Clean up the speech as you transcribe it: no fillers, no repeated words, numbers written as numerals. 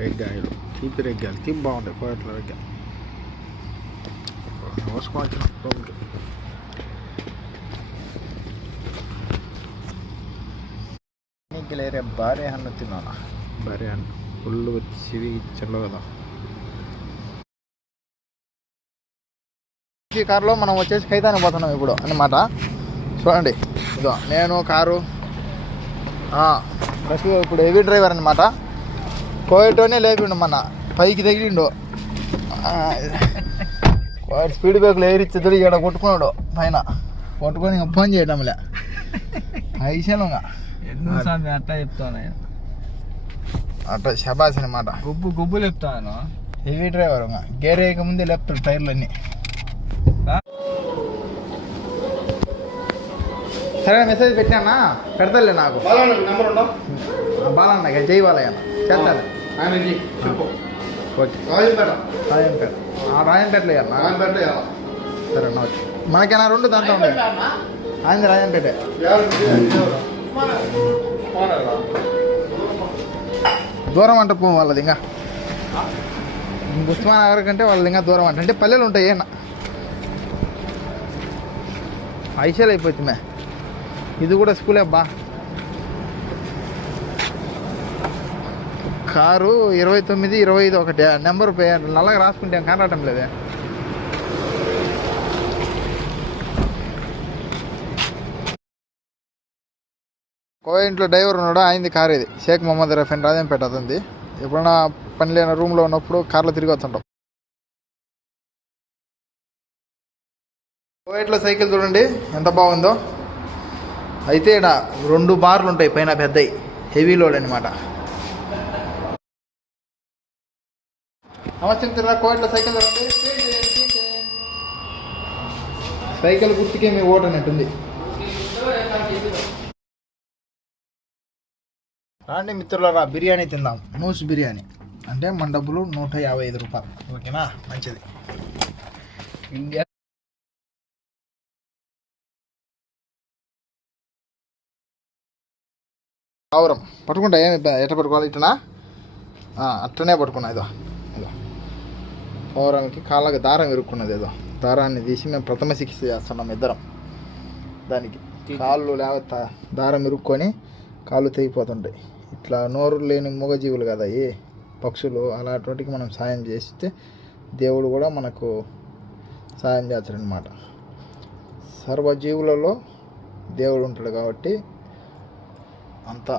రేగ్గాయలు తీపి రేగ్గాయలు తీపి బాగుంటాయి కోయట్లో రేగ్గాయలు కోసుకొని రూమ్కి ನೀಗಿಲೇರೆ ಬಾರೆಹಣ್ಣು ತಿನ್ನೋಣ ಬಾರೆಹಣ್ಣು ಫುಲ್ಲು ಸಿಹಿ చల్లగా కదా. ఈ కారులో మనం వచ్చేసి ఖైతానికి పోతున్నాం ఇప్పుడు అన్నమాట. చూడండి ఇదో నేను కారు ఫస్ట్ ఇప్పుడు హెవీ డ్రైవర్ అనమాట. కోయటోనే లేపిండు మన పైకి తగిలిండు స్పీడ్ బ్రేక్లు ఎగిరిచ్చేది ఇక్కడ కొట్టుకున్నాడు పైన కొట్టుకొని ఇంకా ఫోన్ చేయడంలే ఐశాలంగా అట్లా చెప్తాను అట్లా షబాస్ అనమాట. గుబ్బులు చెప్తాను హెవీ డ్రైవర్ గేర్ వేయక ముందే లేపుతాడు టైర్లు అన్నీ. సరే మెసేజ్ పెట్టినా పెడతాలే నాకు బాలన్న జై బాలయ్య చేస్తాను. ఓకే రాజంపేటలో సరే అన్న ఓకే. మనకేనా రెండు దాంట్లో ఉన్నాయి ఆయన రాజంపేట దూరం అంట పో వాళ్ళది ఇంకా ఉస్మాన్ నగర్ కంటే వాళ్ళది ఇంకా దూరం అంట. అంటే పల్లెలు ఉంటాయి ఏనా ఐశాలు అయిపోతుంది. ఇది కూడా స్కూలే బా. కారు 2925 ఒకటి నెంబర్ నల్లగా రాసుకుంటే కనరాటం లేదే. ఇంట్లో డ్రైవర్ ఉన్నాడు ఆయనది కారు ఇది. షేక్ మొహమ్మద్ రఫీన్ రాజంపేట అతనిది. ఎప్పుడైనా పని లేని రూమ్లో ఉన్నప్పుడు కార్లో తిరిగి వస్తుంటాం. కోయట్లో సైకిల్ చూడండి ఎంత బాగుందో. అయితే ఇక్కడ 2 బార్లు ఉంటాయి పైన పెద్దవి హెవీ లోడ్ అనమాట. నమస్తే మిత్రులారా, కోయట్లో సైకిల్ చూడండి. సైకిల్ గుర్తుకే మీ ఓటు అన్నట్టుంది. రాండి మిత్రులారా, బిర్యానీ తిందాం. నూస్ బిర్యానీ అంటే మన డబ్బులు 155 రూపాయలు. ఓకేనా, మంచిది. ఇండియా పావురం పట్టుకుంటా ఏమి ఎట్లా పట్టుకోవాలి ఇట్లా అట్లనే పట్టుకున్నా. ఇదో ఇదో పావురంకి కాళ్ళకి దారం ఇరుక్కున్నది. ఏదో దారాన్ని తీసి మేము ప్రథమ చికిత్స చేస్తున్నాం ఇద్దరం. దానికి కాళ్ళు లేకపోతే దారం ఇరుక్కొని కాళ్ళు తెగిపోతుంటాయి. ఇట్లా నోరు లేని మూగజీవులు కదా ఈ పక్షులు, అలాంటికి మనం సాయం చేస్తే దేవుడు కూడా మనకు సాయం చేస్తాడనమాట. సర్వజీవులలో దేవుడు ఉంటాడు కాబట్టి అంతా